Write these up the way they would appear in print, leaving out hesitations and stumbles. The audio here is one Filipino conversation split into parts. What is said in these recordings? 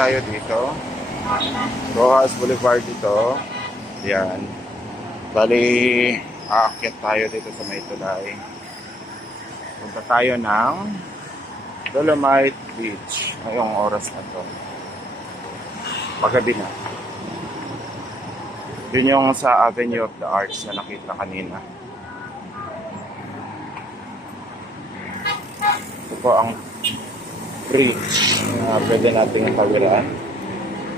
tayo dito. Rojas Boulevard dito. Yan. Bali, aakyat tayo dito sa may tulay. Punta tayo ng Dolomite Beach. Ngayong oras na to. Pagabi na. Yun yung sa Avenue of the Arts na nakita kanina. Ito po ang bridge na pwede nating tawiraan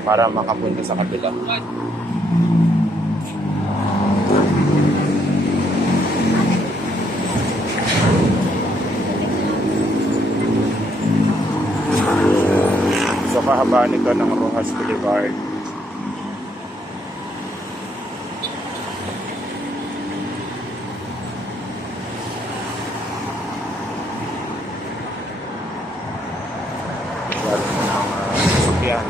para makapunta sa kabila. So kahabaan nito ng Rojas Boulevard. Yan.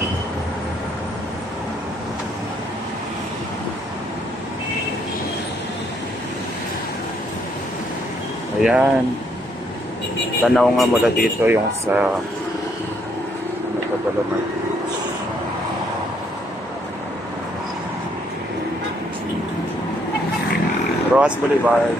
Ayan. Tanaw nga mula dito yung sa Dolomite Beach. Rojas Boulevard.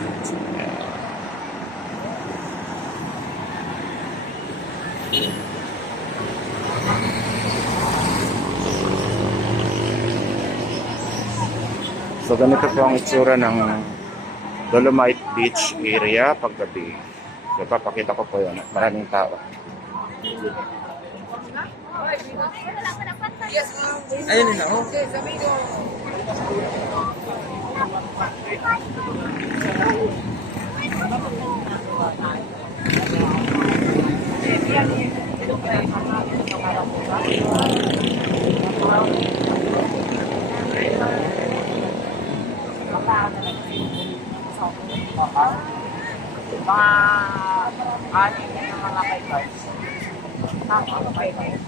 So ganito po ang itsura ng Dolomite Beach area paggabi. So papakita ko po yun. Maraming tao. Ayun na, oh. Mga anin na mga bikers. Mga bikers.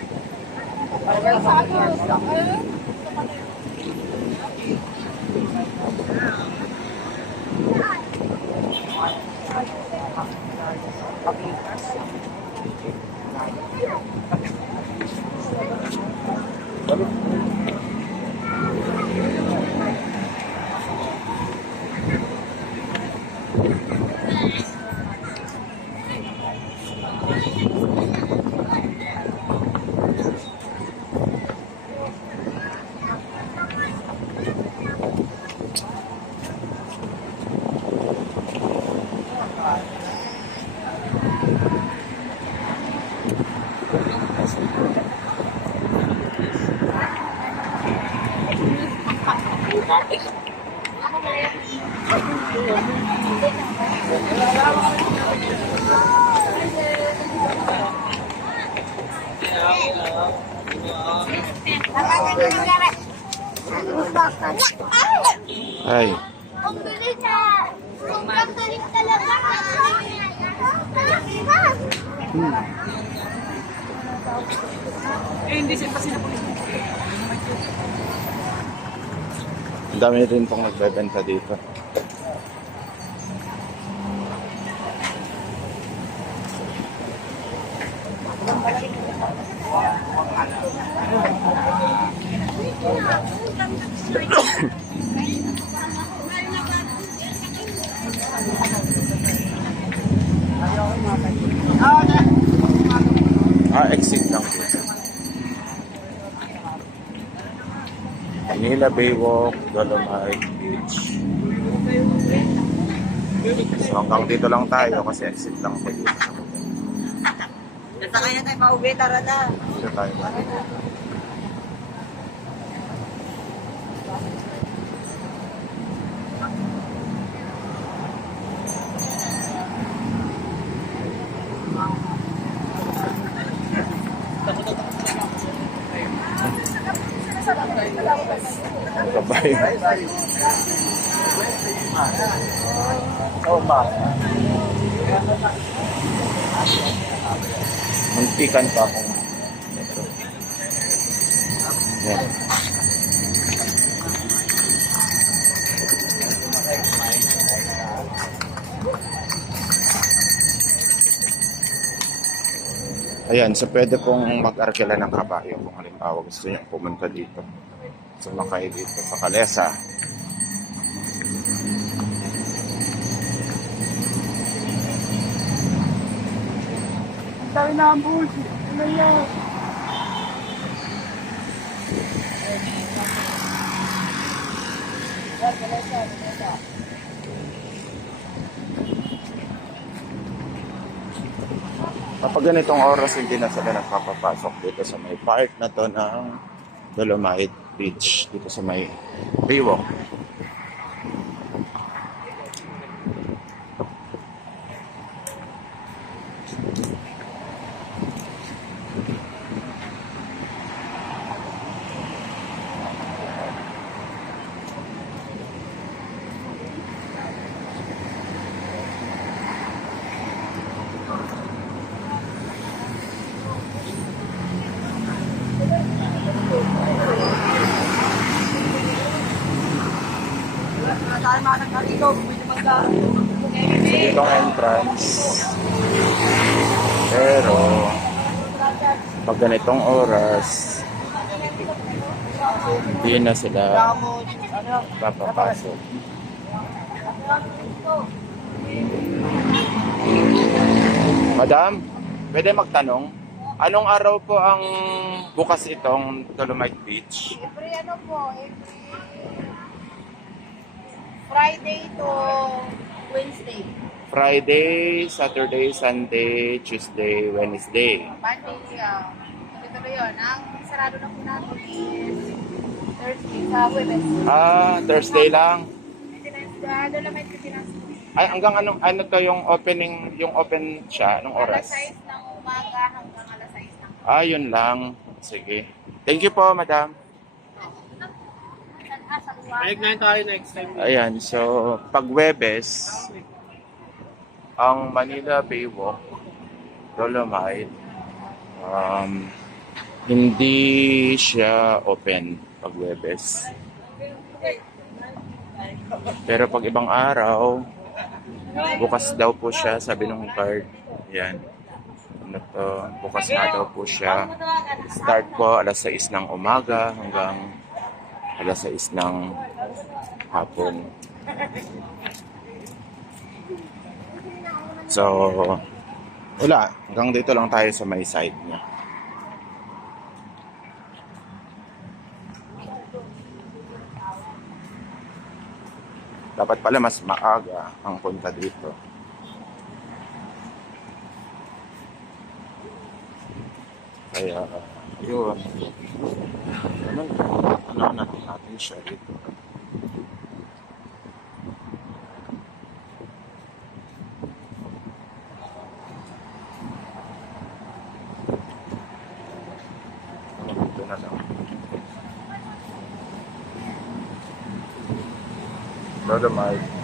Ay. Ang bilis na. Ang galing talaga. Eh, hindi siya pa sila po. Ang dami rin pong nagbebenta dito. Exit lang dito. Manila Baywalk, Dolomite Beach. So hanggang dito lang tayo kasi exit lang po dito. Nasakay na tayo pauwi, tara na. Dito tayo. Kabayo. Muntikan pa akong ito. Yan. Ayan, so pwede pong mag-arkila ng kabayo kung halimbawa gusto niyo pumunta dito. Sumakay dito sa Kalesa. Tayo na ang bullshit. Ano yan? Kapag ganitong oras, hindi na sila nagpapapasok dito sa may park na to ng Dolomite Beach, dito sa may Baywalk. Tayo makakaligaw. Pwede magka. Itong entrance. Pero, pag ganitong oras, hindi na sila papapasok. Madam, pwede magtanong? Anong araw po ang bukas itong Dolomite Beach? Every ano po, every Friday to Wednesday. Friday, Saturday, Sunday, Tuesday, Wednesday. Monday, tuloy-tuloy yun. Ang sarado na po natin is Thursday sa Webes. Thursday lang. Maintenance, Dolomite Maintenance. Ay, hanggang ano to yung opening, yung open siya, anong oras? Alas 6 ng umaga hanggang alas 6 ng Yun lang. Sige. Thank you po, madam. Balik na tayo next time. Ayan, so pag Webes, ang Manila Baywalk, Dolomite, hindi siya open pag Webes. Pero pag ibang araw, bukas daw po siya, sabi ng card. Ayan. Ano to, bukas na daw po siya. Start po alas 6 ng umaga hanggang alas 6 ng hapon. So, wala. Hanggang dito lang tayo sa may side niya. Dapat pala mas maaga ang punta dito. Kaya, yun. Ano natin siya dito. Dito na lang. Dolomite.